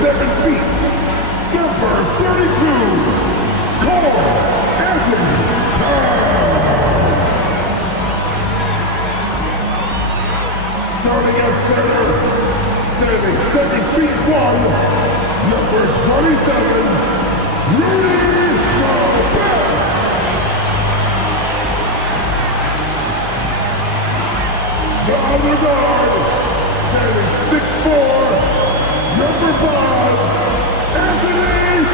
feet, number 32, starting at center, standing 70 feet 1, number 27, Rudy Gobert. The other guard, standing 6'4", number 5, ADDICT.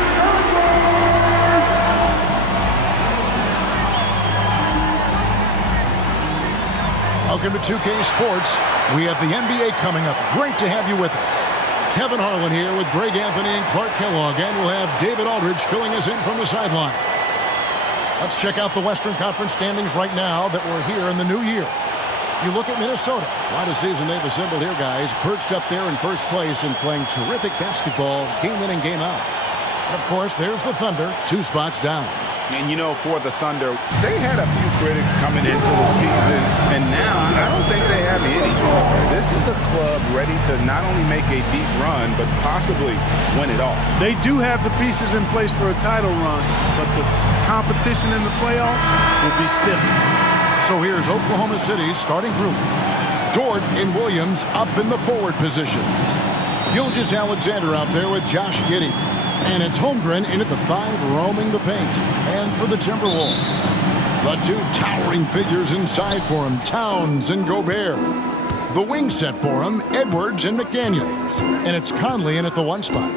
Welcome to 2K Sports. We have the NBA coming up. Great to have you with us. Kevin Harlan here with Greg Anthony and Clark Kellogg, and we'll have David Aldridge filling us in from the sideline. Let's check out the Western Conference standings right now that we're here in the new year. You look at Minnesota. What a season they've assembled here, guys. Perched up there in first place and playing terrific basketball game in and game out. And, of course, there's the Thunder, 2 spots down. And, you know, for the Thunder, they had a few critics coming into the season, and now I don't think they have any. This is a club ready to not only make a deep run, but possibly win it all. They do have the pieces in place for a title run, but the competition in the playoff will be stiff. So here's Oklahoma City's starting group. Dort and Williams up in the forward positions. Gilgeous-Alexander out there with Josh Giddey. And it's Holmgren in at the 5, roaming the paint. And for the Timberwolves, the 2 towering figures inside for him, Towns and Gobert. The wing set for him, Edwards and McDaniels. And it's Conley in at the 1 spot.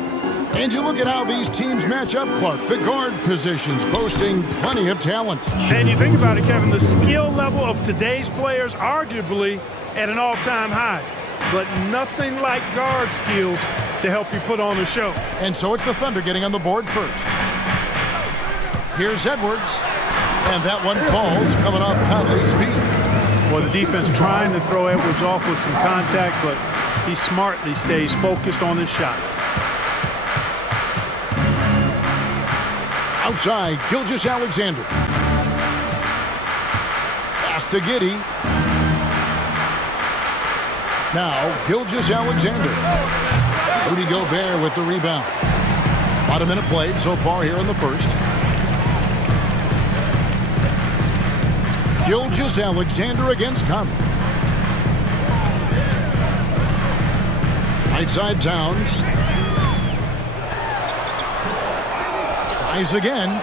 And you look at how these teams match up, Clark. The guard positions boasting plenty of talent. And you think about it, Kevin, the skill level of today's players arguably at an all-time high. But nothing like guard skills to help you put on a show. And so it's the Thunder getting on the board first. Here's Edwards. And that one falls coming off Conley's feet. Well, the defense trying to throw Edwards off with some contact, but he smartly stays focused on his shot. Outside, Gilgeous-Alexander. Pass to Giddey. Now, Gilgeous-Alexander. Rudy Gobert with the rebound. About a minute played so far here in the first. Gilgeous-Alexander against Conley. Right side, Towns. Tries again,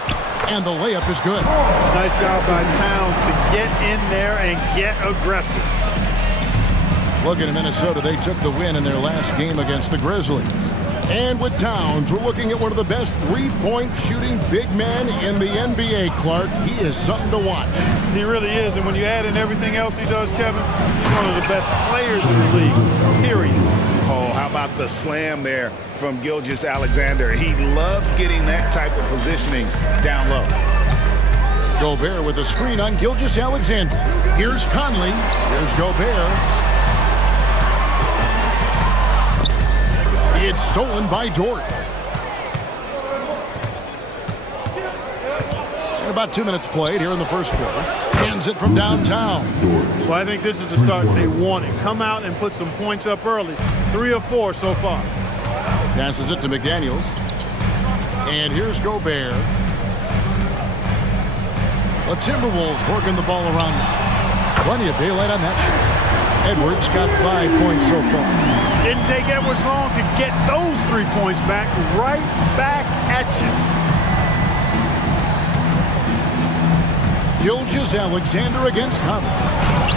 and the layup is good. Nice job by Towns to get in there and get aggressive. Looking at Minnesota, they took the win in their last game against the Grizzlies. And with Towns, we're looking at one of the best three-point shooting big men in the NBA, Clark. He is something to watch. He really is, and when you add in everything else he does, Kevin, he's one of the best players in the league, period. Oh, how about the slam there from Gilgeous-Alexander? He loves getting that type of positioning down low. Gobert with a screen on Gilgeous-Alexander. Here's Conley. Here's Gobert. It's stolen by Dort. And about 2 minutes played here in the first quarter. Hands it from downtown. Well, I think this is the start they wanted. Come out and put some points up early. 3 of 4 so far. Passes it to McDaniels. And here's Gobert. The Timberwolves working the ball around now. Plenty of daylight on that shot. Edwards got 5 points so far. Didn't take Edwards long to get those 3 points back. Right back at you. Gilgeous-Alexander against Conley.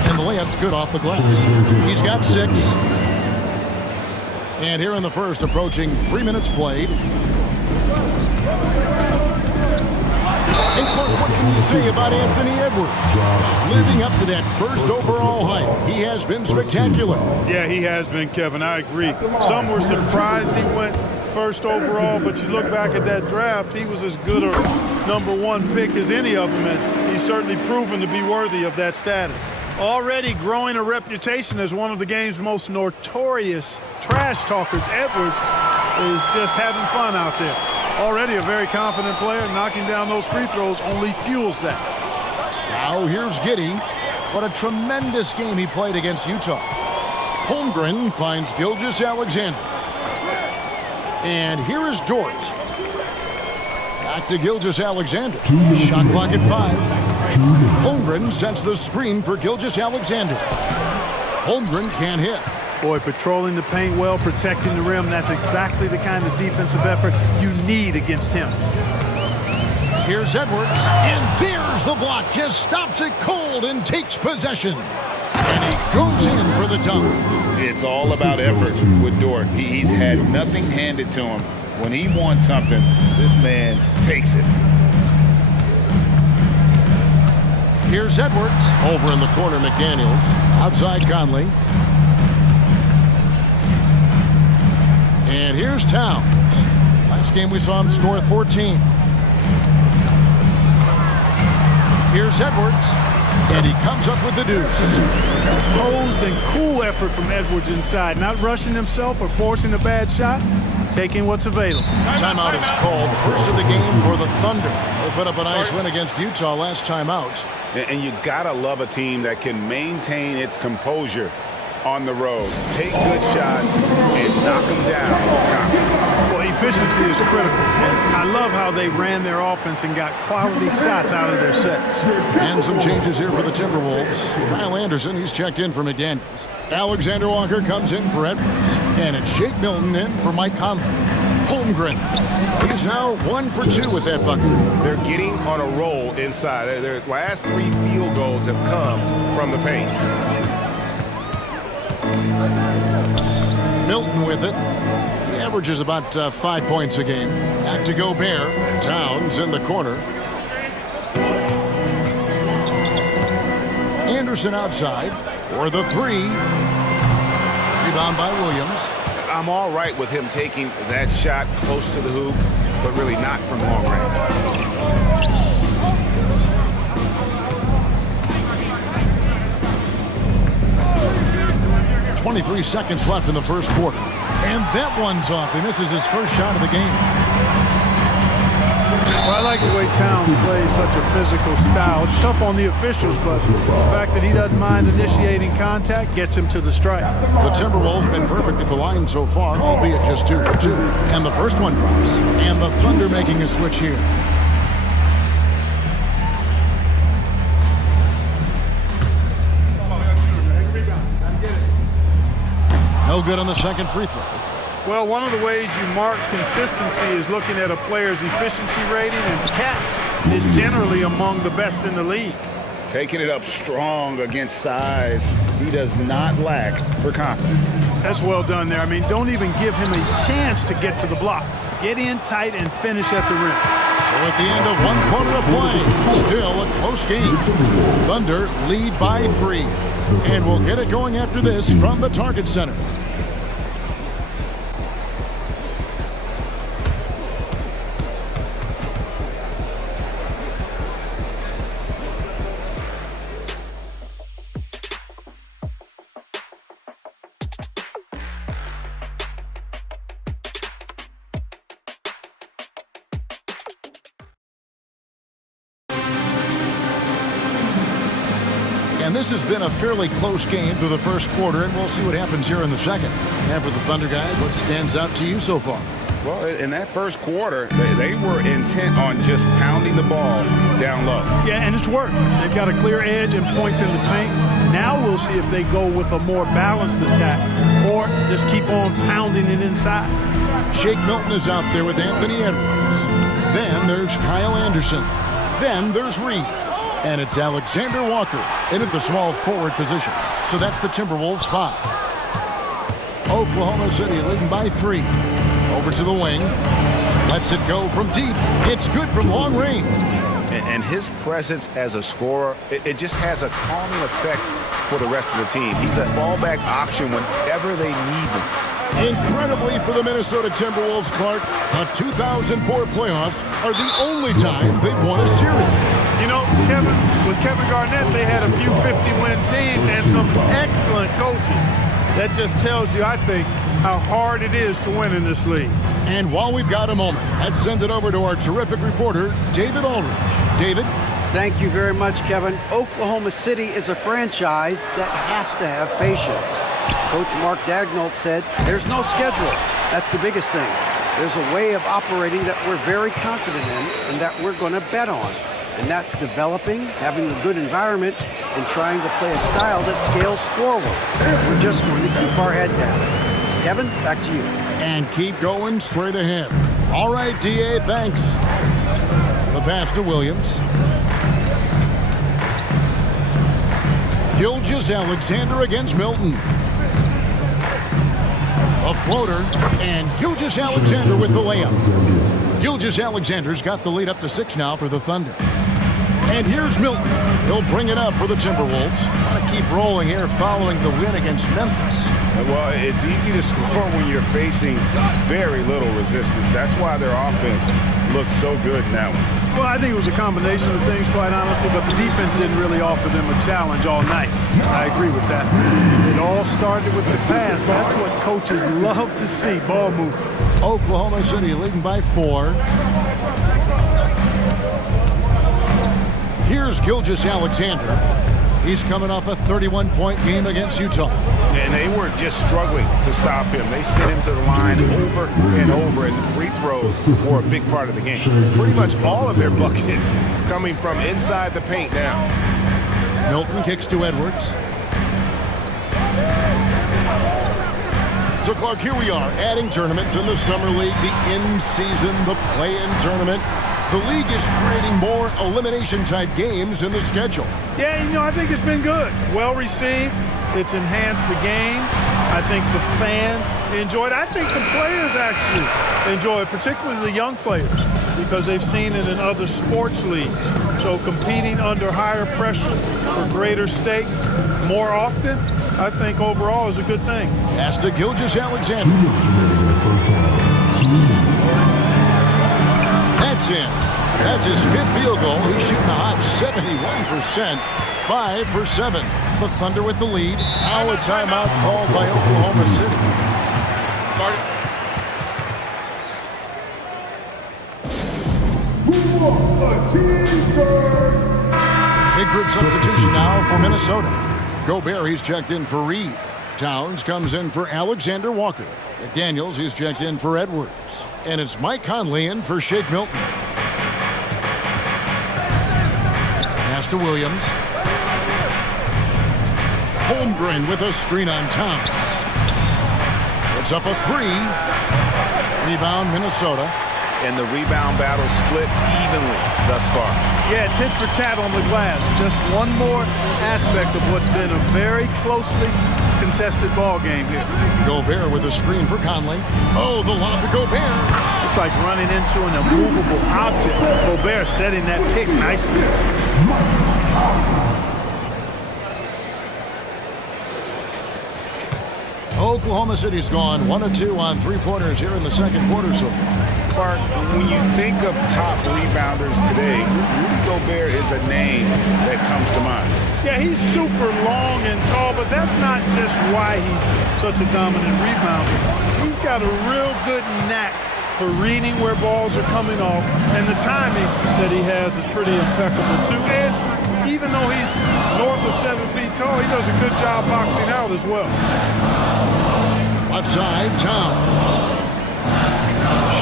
And the layup's good off the glass. He's got 6. And here in the first, approaching 3 minutes played. And Clark, what can you say about Anthony Edwards? Living up to that first overall hype, he has been spectacular. Yeah, he has been, Kevin. I agree. Some were surprised he went first overall, but you look back at that draft, he was as good a #1 pick as any of them, and he's certainly proven to be worthy of that status. Already growing a reputation as one of the game's most notorious trash talkers, Edwards is just having fun out there. Already a very confident player, knocking down those free throws only fuels that. Now here's Giddey. What a tremendous game he played against Utah. Holmgren finds Gilgeous-Alexander. And here is Dort. Back to Gilgeous-Alexander. Shot clock at 5. Holmgren sets the screen for Gilgeous-Alexander. Holmgren can't hit. Boy, patrolling the paint well, protecting the rim. That's exactly the kind of defensive effort you need against him. Here's Edwards, and there's the block. Just stops it cold and takes possession. And he goes in for the dunk. It's all about effort with Dort. He's had nothing handed to him. When he wants something, this man takes it. Here's Edwards. Over in the corner, McDaniels. Outside Conley. And here's Towns. Last game we saw him score 14. Here's Edwards. And he comes up with the deuce. Composed and cool effort from Edwards inside. Not rushing himself or forcing a bad shot. Taking what's available. Timeout is called. First of the game for the Thunder. They put up a nice win against Utah last time out. And you gotta love a team that can maintain its composure on the road. Take good shots and knock them down. Well, efficiency is critical. And I love how they ran their offense and got quality shots out of their sets. And some changes here for the Timberwolves. Kyle Anderson, he's checked in for McDaniels. Alexander Walker comes in for Edwards. And it's Shake Milton in for Mike Conley. Holmgren. He's now 1 for 2 with that bucket. They're getting on a roll inside. Their last 3 field goals have come from the paint. Milton with it. He averages about 5 points a game. Back to Gobert. Towns in the corner. Anderson outside for the 3. Rebound by Williams. I'm all right with him taking that shot close to the hoop, but really not from long range. 23 seconds left in the first quarter. And that one's off. He misses his first shot of the game. Well, I like the way Towns plays such a physical style. It's tough on the officials, but the fact that he doesn't mind initiating contact gets him to the stripe. The Timberwolves have been perfect at the line so far, albeit just 2 for 2. And the first one drops. And the Thunder making a switch here. No good on the second free throw. Well, one of the ways you mark consistency is looking at a player's efficiency rating, and Cat is generally among the best in the league. Taking it up strong against size. He does not lack for confidence. That's well done there. I mean, don't even give him a chance to get to the block. Get in tight and finish at the rim. So at the end of 1 quarter of play, still a close game. Thunder lead by 3. And we'll get it going after this from the Target Center. And this has been a fairly close game through the first quarter, and we'll see what happens here in the second. And for the Thunder guys, what stands out to you so far? Well, in that first quarter, they were intent on just pounding the ball down low. Yeah, and it's worked. They've got a clear edge and points in the paint. Now we'll see if they go with a more balanced attack or just keep on pounding it inside. Shake Milton is out there with Anthony Edwards. Then there's Kyle Anderson. Then there's Reed. And it's Alexander Walker in at the small forward position. So that's the Timberwolves 5. Oklahoma City leading by 3. Over to the wing. Lets it go from deep. It's good from long range. And his presence as a scorer, it just has a calming effect for the rest of the team. He's a fallback option whenever they need him. Incredibly for the Minnesota Timberwolves, Clark, the 2004 playoffs are the only time they've won a series. You know, with Kevin Garnett, they had a few 50-win teams and some excellent coaches. That just tells you, I think, how hard it is to win in this league. And while we've got a moment, let's send it over to our terrific reporter, David Aldridge. David? Thank you very much, Kevin. Oklahoma City is a franchise that has to have patience. Coach Mark Daigneault said, there's no schedule. That's the biggest thing. There's a way of operating that we're very confident in and that we're going to bet on. And that's developing, having a good environment, and trying to play a style that scales forward. We're just going to keep our head down. Kevin, back to you. And keep going straight ahead. All right, D.A., thanks. The pass to Williams. Gilgeous-Alexander against Milton. A floater, and Gilgeous-Alexander with the layup. Gilgeous-Alexander's got the lead up to 6 now for the Thunder. And here's Milton. He'll bring it up for the Timberwolves. Want to keep rolling here following the win against Memphis. Well, it's easy to score when you're facing very little resistance. That's why their offense looks so good in that one. Well, I think it was a combination of things, quite honestly, but the defense didn't really offer them a challenge all night. I agree with that. It all started with the pass. That's what coaches love to see, ball movement. Oklahoma City leading by 4. Here's Gilgeous-Alexander. He's coming off a 31-point game against Utah. And they were just struggling to stop him. They sent him to the line over and over, and free throws were a big part of the game. Pretty much all of their buckets coming from inside the paint now. Milton kicks to Edwards. So, Clark, here we are, adding tournaments in the Summer League, the in-season, the play-in tournament. The league is creating more elimination-type games in the schedule. Yeah, I think it's been good. Well received. It's enhanced the games. I think the fans enjoy it. I think the players actually enjoy it, particularly the young players, because they've seen it in other sports leagues. So competing under higher pressure for greater stakes more often, I think overall is a good thing. Pass to Gilgeous-Alexander. That's in. That's his 5th field goal. He's shooting a hot 71%. 5 for 7. The Thunder with the lead. Now a timeout called by Oklahoma City. Big group substitution now for Minnesota. Gobert, he's checked in for Reed. Towns comes in for Alexander Walker. McDaniels, he's checked in for Edwards. And it's Mike Conley in for Shake Milton. Pass to Williams. Holmgren with a screen on Towns. It's up a 3. Rebound Minnesota. And the rebound battle split evenly thus far. Yeah, tit for tat on the glass. Just one more aspect of what's been a very closely contested ball game here. Gobert with a screen for Conley. Oh, the lob to Gobert. It's like running into an immovable object. Gobert setting that pick nicely. Oklahoma City's gone 1 of 2 on 3-pointers here in the second quarter so far. Clark, when you think of top rebounders today, Rudy Gobert is a name that comes to mind. Yeah, he's super long and tall, but that's not just why he's such a dominant rebounder. He's got a real good knack for reading where balls are coming off, and the timing that he has is pretty impeccable too. And even though he's north of 7 feet tall, he does a good job boxing out as well. Left side, Towns.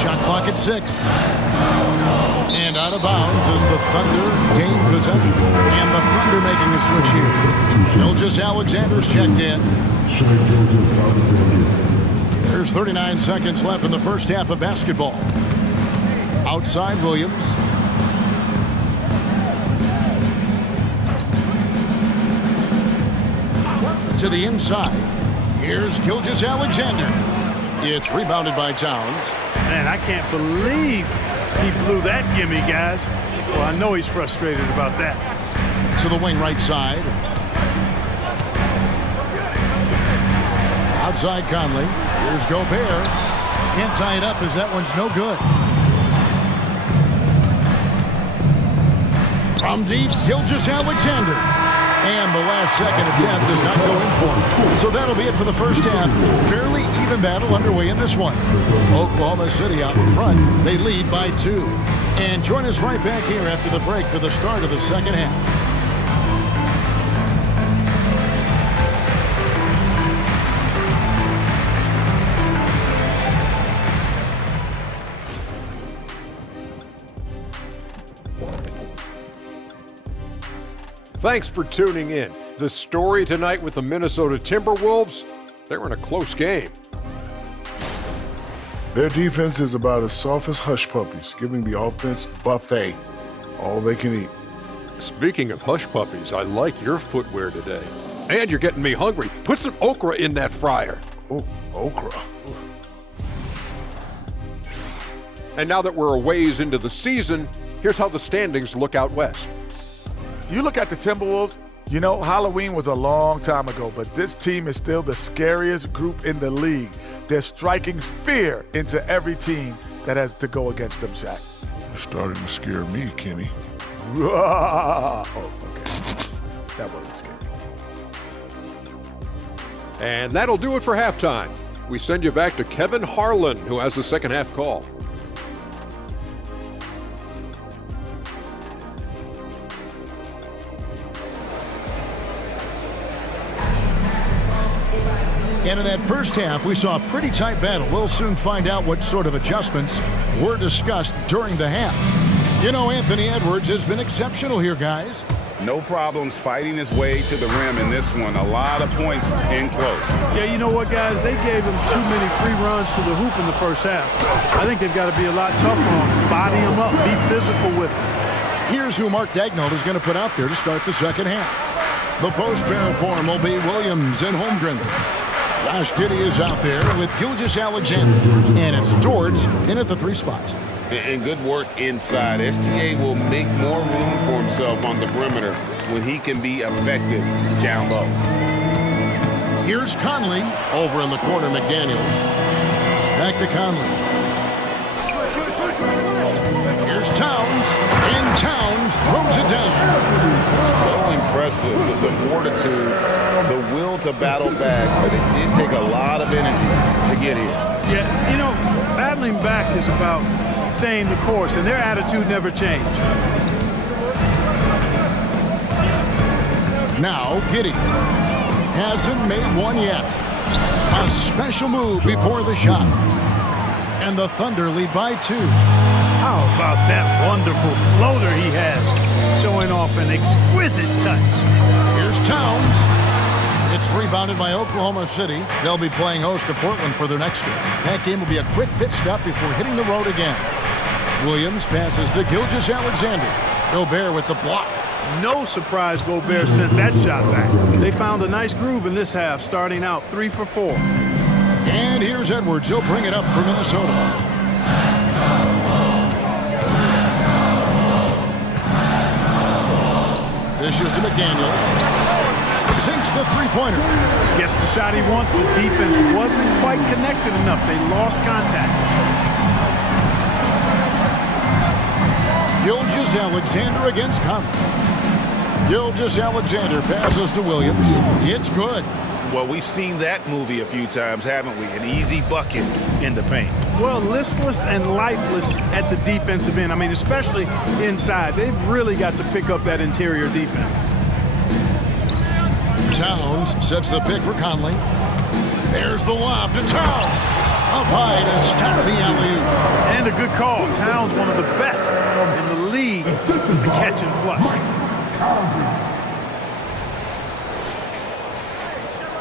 Shot clock at 6. And out of bounds as the Thunder gain possession. And the Thunder making a switch here. Gilgeous-Alexander's checked in. There's 39 seconds left in the first half of basketball. Outside Williams. To the inside. Here's Gilgeous-Alexander. It's rebounded by Towns. Man, I can't believe he blew that gimme, guys. Well, I know he's frustrated about that. To the wing right side. Outside Conley. Here's Gobert. Can't tie it up as that one's no good. From deep, Gilgeous-Alexander. And the last second attempt does not go in for him. So that'll be it for the first half. Fairly even battle underway in this one. Oklahoma City out in front. They lead by 2. And join us right back here after the break for the start of the second half. Thanks for tuning in. The story tonight with the Minnesota Timberwolves, they're in a close game. Their defense is about as soft as hush puppies, giving the offense buffet, all they can eat. Speaking of hush puppies, I like your footwear today. And you're getting me hungry. Put some okra in that fryer. Oh, okra. And now that we're a ways into the season, here's how the standings look out west. You look at the Timberwolves, you know, Halloween was a long time ago, but this team is still the scariest group in the league. They're striking fear into every team that has to go against them, Shaq. You're starting to scare me, Kenny. Oh, okay. That wasn't scary. And that'll do it for halftime. We send you back to Kevin Harlan, who has the second half call. And in that first half, we saw a pretty tight battle. We'll soon find out what sort of adjustments were discussed during the half. You know, Anthony Edwards has been exceptional here, guys. No problems fighting his way to the rim in this one. A lot of points in close. Yeah, you know what, guys? They gave him too many free runs to the hoop in the first half. I think they've got to be a lot tougher on him. Body him up, be physical with him. Here's who Mark Daigneault is going to put out there to start the second half. The post pair form will be Williams and Holmgren. Josh Giddey is out there with Gilgeous-Alexander. And it's George in at the 3 spot. And good work inside. SGA will make more room for himself on the perimeter when he can be effective down low. Here's Conley over in the corner, McDaniels. Back to Conley. Here's Towns, and Towns throws it down. So impressive, the fortitude, the will to battle back, but it did take a lot of energy to get here. Yeah, you know, battling back is about staying the course, and their attitude never changed. Now Giddey hasn't made one yet. A special move before the shot. And the Thunder lead by 2. How about that wonderful floater he has, showing off an exquisite touch. Here's Towns. It's rebounded by Oklahoma City. They'll be playing host to Portland for their next game. That game will be a quick pit stop before hitting the road again. Williams passes to Gilgeous-Alexander. Gobert with the block. No surprise Gobert sent that shot back. They found a nice groove in this half, starting out 3 for 4. And here's Edwards. He'll bring it up for Minnesota. Dishes to McDaniels. Sinks the three-pointer. Gets the shot he wants. The defense wasn't quite connected enough. They lost contact. Gilgeous-Alexander against Conley. Gilgeous-Alexander passes to Williams. It's good. Well, we've seen that movie a few times, haven't we? An easy bucket in the paint. Well, listless and lifeless at the defensive end. I mean, especially inside. They've really got to pick up that interior defense. Towns sets the pick for Conley. There's the lob to Towns. Up high to stop the alley-oop. And a good call. Towns, one of the best in the league with the catch and flush.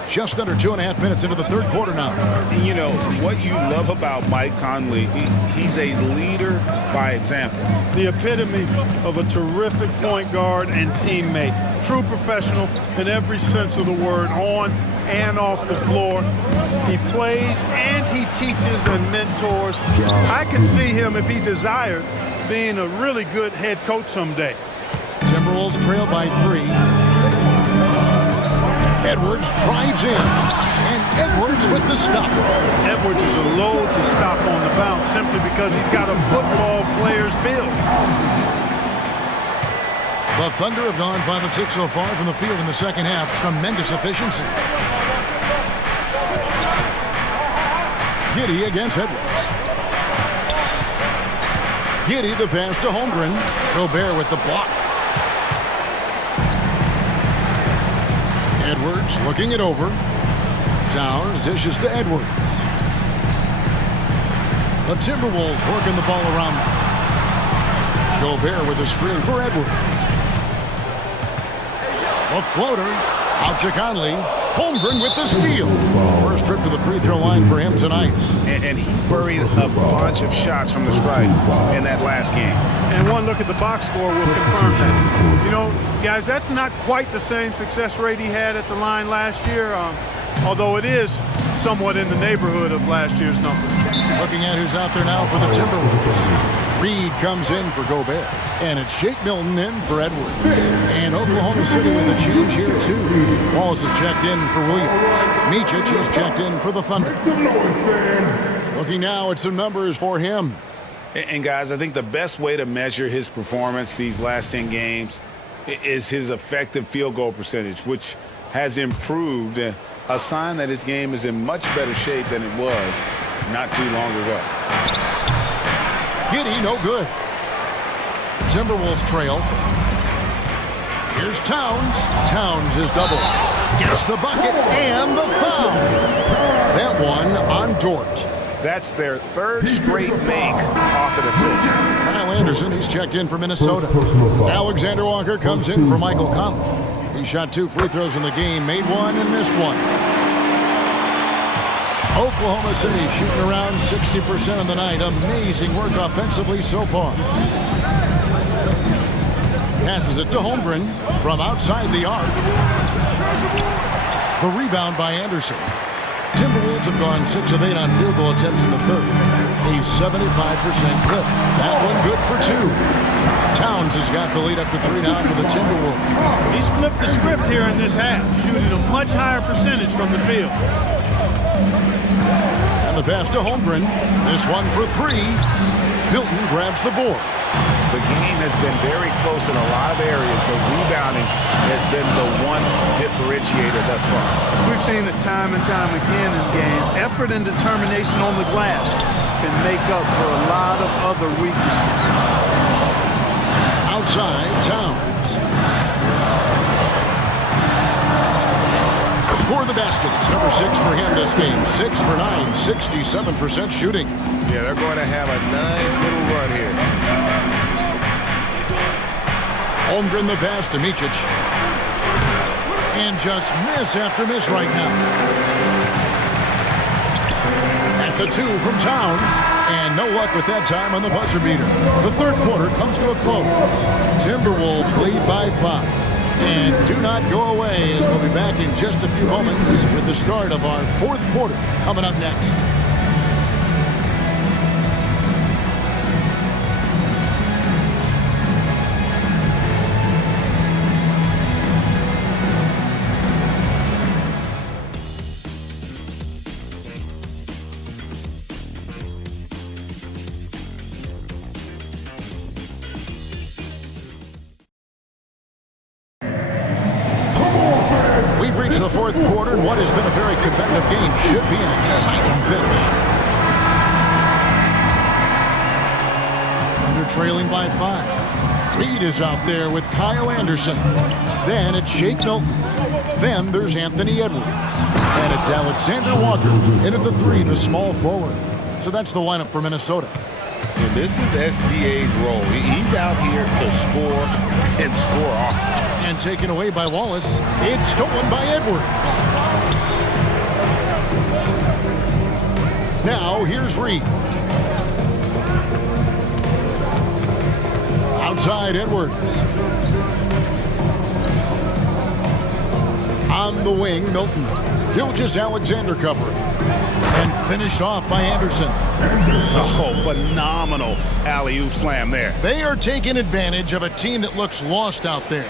Just under 2.5 minutes into the third quarter now. And you know, what you love about Mike Conley, he's a leader by example. The epitome of a terrific point guard and teammate. True professional in every sense of the word, on and off the floor. He plays and he teaches and mentors. I could see him, if he desired, being a really good head coach someday. Timberwolves trail by 3. Edwards drives in, and Edwards with the stop. Edwards is a load to stop on the bounce simply because he's got a football player's build. The Thunder have gone 5 of 6 so far from the field in the second half. Tremendous efficiency. Giddey against Edwards. Giddey the pass to Holmgren. Gobert with the block. Edwards looking it over. Towns dishes to Edwards. The Timberwolves working the ball around them. Gobert with a screen for Edwards. A floater. Out to Conley. Holmgren with the steal. First trip to the free throw line for him tonight. And he buried a bunch of shots from the stripe in that last game. And one look at the box score will confirm that. You know, guys, that's not quite the same success rate he had at the line last year, although it is somewhat in the neighborhood of last year's numbers. Looking at who's out there now for the Timberwolves. Reed comes in for Gobert. And it's Shake Milton in for Edwards. And Oklahoma City with a change here, too. Wallace is checked in for Williams. Micic is checked in for the Thunder. Looking now at some numbers for him. And guys, I think the best way to measure his performance these last 10 games is his effective field goal percentage, which has improved, a sign that his game is in much better shape than it was not too long ago. Giddey, no good. Timberwolves trail. Here's Towns. Towns is double. Gets the bucket and the foul. That one on Dort. That's their third straight make off of the sixth. Kyle Anderson, he's checked in for Minnesota. Alexander Walker comes in for Michael Conley. He shot 2 free throws in the game, made one and missed one. Oklahoma City shooting around 60% of the night. Amazing work offensively so far. Passes it to Holmgren from outside the arc. The rebound by Anderson. Timberwolves have gone 6 of 8 on field goal attempts in the third. A 75% clip. That one good for 2. Towns has got the lead up to 3 now for the Timberwolves. He's flipped the script here in this half, shooting a much higher percentage from the field. And the pass to Holmgren. This one for 3. Milton grabs the board. The game has been very close in a lot of areas, but rebounding has been the one differentiator thus far. We've seen it time and time again in games. Effort and determination on the glass can make up for a lot of other weaknesses. Outside, Towns. Score the basket. It's number 6 for him this game. 6 for 9, 67% shooting. Yeah, they're going to have a nice little run here. Holmgren the pass to Micic. And just miss after miss right now. That's a 2 from Towns. And no luck with that time on the buzzer beater. The third quarter comes to a close. Timberwolves lead by 5. And do not go away, as we'll be back in just a few moments with the start of our fourth quarter coming up next. Reach the fourth quarter, and what has been a very competitive game should be an exciting finish. Under trailing by 5. Reed is out there with Kyle Anderson. Then it's Shake Milton. Then there's Anthony Edwards. And it's Alexander Walker in at the 3, the small forward. So that's the lineup for Minnesota. And this is SGA's role. He's out here to score and score often. And taken away by Wallace. It's stolen by Edwards. Now here's Reed. Outside Edwards. On the wing, Milton. Gilgeous-Alexander covering. And finished off by Anderson. Oh, phenomenal alley-oop slam there. They are taking advantage of a team that looks lost out there.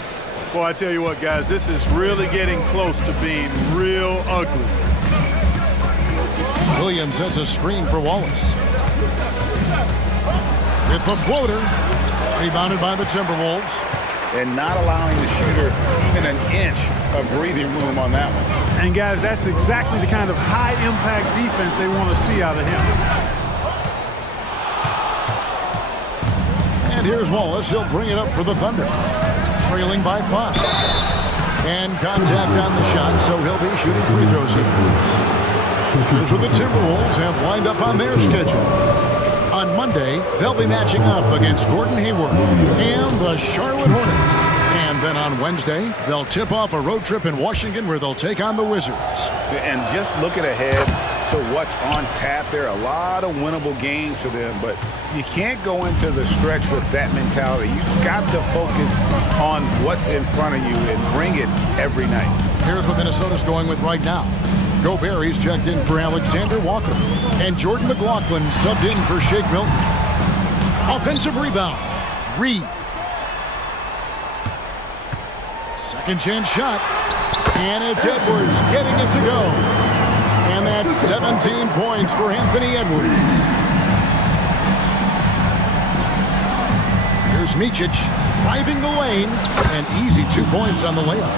Boy, I tell you what, guys, this is really getting close to being real ugly. Williams sets a screen for Wallace. With the floater. Rebounded by the Timberwolves. And not allowing the shooter even an inch of breathing room on that one. And, guys, that's exactly the kind of high-impact defense they want to see out of him. And here's Wallace. He'll bring it up for the Thunder. Trailing by 5. And contact on the shot, so he'll be shooting free throws here. Here's what the Timberwolves have lined up on their schedule. On Monday, they'll be matching up against Gordon Hayward and the Charlotte Hornets. And then on on Wednesday, they'll tip off a road trip in Washington where they'll take on the Wizards. And just looking ahead to what's on tap, there are a lot of winnable games for them, but you can't go into the stretch with that mentality. You've got to focus on what's in front of you and bring it every night. Here's what Minnesota's going with right now. Gobert checked in for Alexander Walker, and Jordan McLaughlin subbed in for Shake Milton. Offensive rebound, Reed. Second chance shot, and it's Edwards getting it to go. And that's 17 points for Anthony Edwards. Here's Micic driving the lane, and easy 2 points on the layup.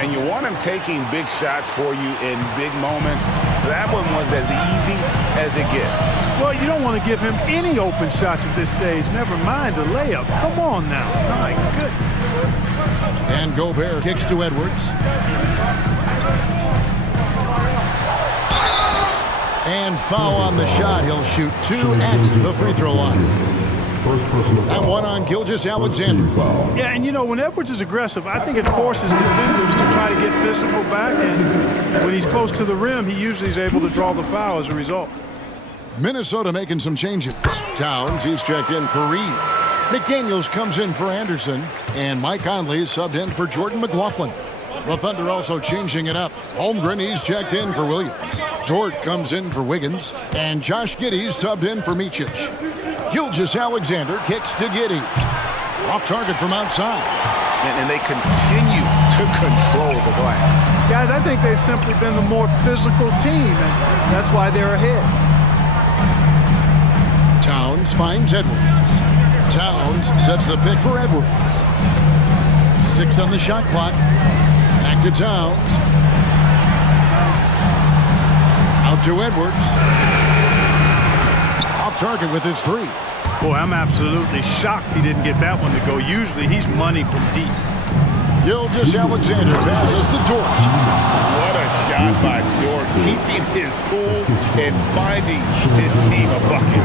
And you want him taking big shots for you in big moments. That one was as easy as it gets. Well, you don't want to give him any open shots at this stage. Never mind a layup. Come on now. My goodness. And Gobert kicks to Edwards. And foul on the shot. He'll shoot 2 at the free throw line. That one on Gilgeous-Alexander. Yeah, and you know, when Edwards is aggressive, I think it forces defenders to try to get physical back, and when he's close to the rim, he usually is able to draw the foul as a result. Minnesota making some changes. Towns, he's checked in for Reed. McDaniels comes in for Anderson, and Mike Conley subbed in for Jordan McLaughlin. The Thunder also changing it up. Holmgren, he's checked in for Williams. Dort comes in for Wiggins, and Josh Giddey's subbed in for Micic. Gilgeous-Alexander kicks to Giddey. Off target from outside. And they continue to control the glass. Guys, I think they've simply been the more physical team, and that's why they're ahead. Towns finds Edwards. Towns sets the pick for Edwards. 6 on the shot clock. Back to Towns. Out to Edwards. Off target with his 3. Boy, I'm absolutely shocked he didn't get that one to go. Usually he's money from deep. Gilgeous-Alexander passes to Dort. What a shot by Dort, keeping his cool and finding his team a bucket.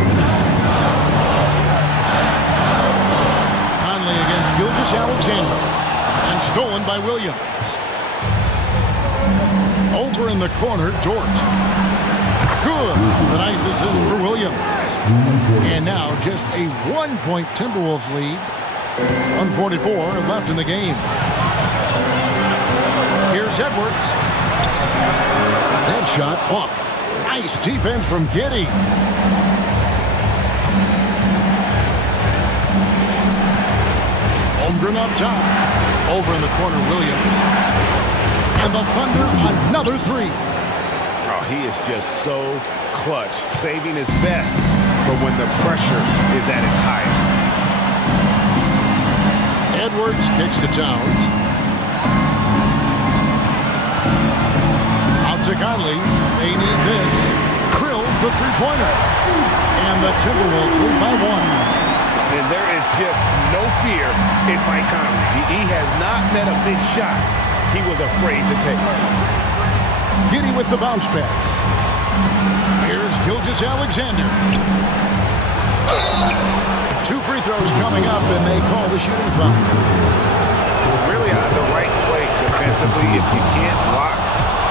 Conley against Gilgeous-Alexander. And stolen by Williams. Over in the corner, Dort. Good. A nice assist for Williams. And now just a 1-point Timberwolves lead. 1:44 left in the game. Here's Edwards. That shot off. Nice defense from Giddey. Holmgren up top. Over in the corner, Williams. And the Thunder another 3. Oh, he is just so clutch, saving his best for when the pressure is at its highest. Edwards kicks to Towns. Out to Conley. They need this. Krills the three-pointer. And the Timberwolves lead by 1. And there is just no fear in Mike Conley. He has not met a big shot he was afraid to take. Giddey with the bounce pass. Here's Gilgeous-Alexander. 2 free throws coming up, and they call the shooting foul. Really the right play defensively. If you can't block,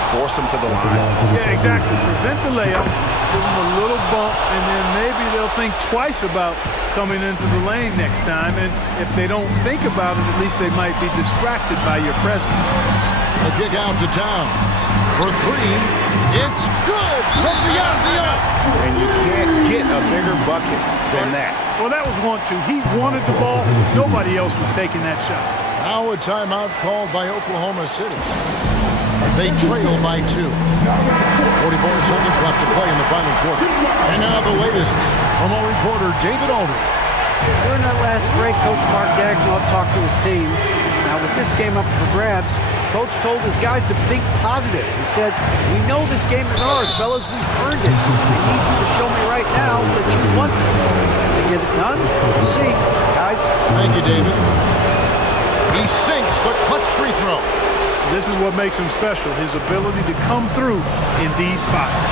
force him to the line. Yeah, exactly. Prevent the layup, give them a little bump, and then maybe they'll think twice about coming into the lane next time. And if they don't think about it, at least they might be distracted by your presence. The kick out to Towns. For 3, it's good from beyond the arc. And you can't get a bigger bucket than that. Well, that was 1-2. He wanted the ball. Nobody else was taking that shot. Now a timeout called by Oklahoma City. They trail by 2. 44 seconds left to play in the final quarter. And now the latest from our reporter, David Aldridge. During that last break, Coach Mark Daigneault talked to his team. Now, with this game up for grabs, Coach told his guys to think positive. He said, "We know this game is ours, fellas. We've earned it. I need you to show me right now that you want this." They get it done? We'll see, guys. Thank you, David. He sinks the clutch free throw. This is what makes him special, his ability to come through in these spots.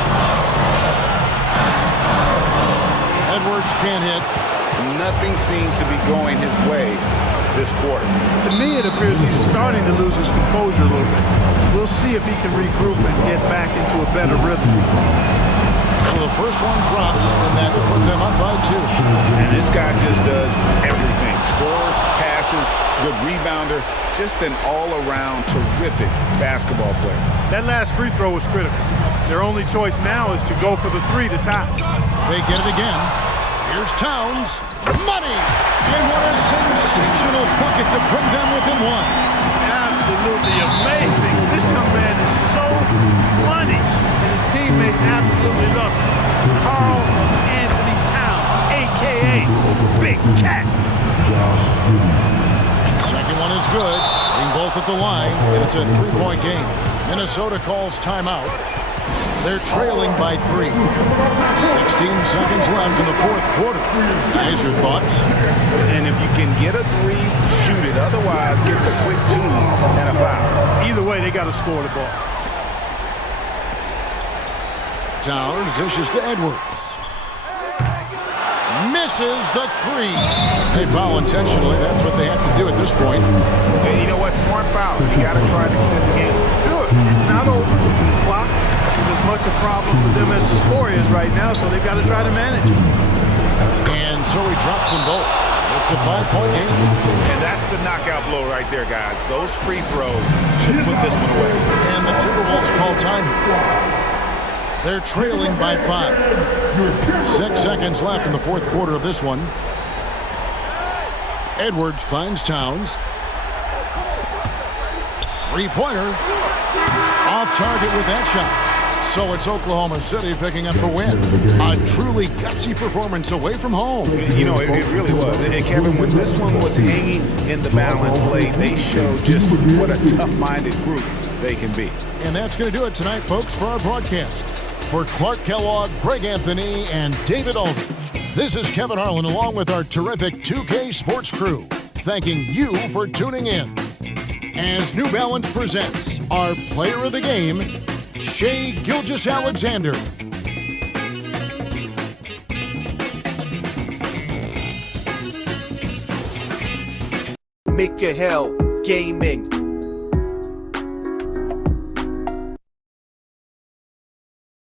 Edwards can't hit. Nothing seems to be going his way this quarter. To me, it appears he's starting to lose his composure a little bit. We'll see if he can regroup and get back into a better rhythm. So the first one drops, and that will put them up by 2. And this guy just does everything. Scores, passes, good rebounder, just an all-around terrific basketball player. That last free throw was critical. Their only choice now is to go for the 3 to tie. They get it again. Here's Towns. Money! And what a sensational bucket to bring them within 1. Absolutely amazing. This young man is so money, and his teammates absolutely love him. Carl Anthony Towns, a.k.a. Big Cat. Second one is good. Being both at the line, and it's a 3-point game. Minnesota calls timeout. They're trailing by 3. 16 seconds left in the fourth quarter. Guys, your thoughts? And if you can get a 3, shoot it. Otherwise, get the quick 2 and a foul. Either way, they got to score the ball. Towns dishes to Edwards. Misses the 3. They foul intentionally. That's what they have to do at this point. And you know what? Smart foul. You got to try to extend the game. Sure, it's not over. The clock is as much a problem for them as the score is right now, so they've got to try to manage it. And so he drops them both. It's a 5-point game. And that's the knockout blow right there, guys. Those free throws should put this one away. And the Timberwolves call time. They're trailing by 5. 6 seconds left in the fourth quarter of this one. Edwards finds Towns. 3-pointer. Off target with that shot. So it's Oklahoma City picking up the win. A truly gutsy performance away from home. You know, it really was. And Kevin, when this one was hanging in the balance late, they showed just what a tough-minded group they can be. And that's going to do it tonight, folks, for our broadcast. For Clark Kellogg, Greg Anthony, and David Aldridge, this is Kevin Harlan along with our terrific 2K Sports crew, thanking you for tuning in. As New Balance presents our player of the game, Shai Gilgeous-Alexander. Make your hell gaming.